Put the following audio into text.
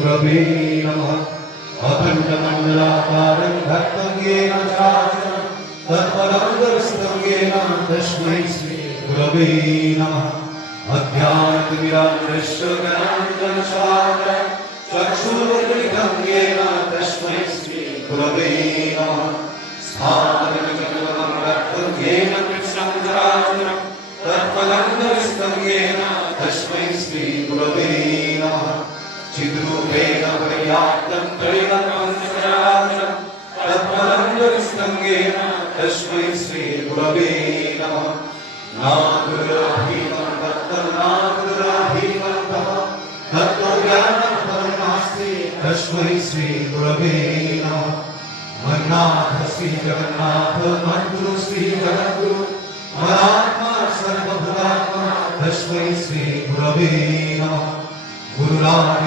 गुरवे नमः। अखण्डमण्डलाकारं भक्तं येन शासनं तत्पदं दर्शितं येन तस्मै श्री गुरवे नमः। अध्यात्मविरामृश्य गणान्तरसागरं चक्षुरुन्मिलितं येन तस्मै श्री गुरवे नमः। स्थानकचक्रं रक्तं येन कृष्णं जराचरं तत्फलं दर्शितं येन तस्मै श्री गुरवे नमः। चिद्रूपेण पर्याप्तं त्रिगुणं सचराचरं तत्फलं दर्शितं येन तस्मै श्री गुरवे नमः। नागुरुराहीनं तत्तं नागुरुराहीनं तत्त्वज्ञानं परं नास्ति तस्मै श्री गुरवे नमः। मन्नाथ श्री जगन्नाथ मन्गुरु श्री जगद्गुरु मनात्मा सर्वभूतात्मा तस्मै श्री गुरवे नमः। गुरुराज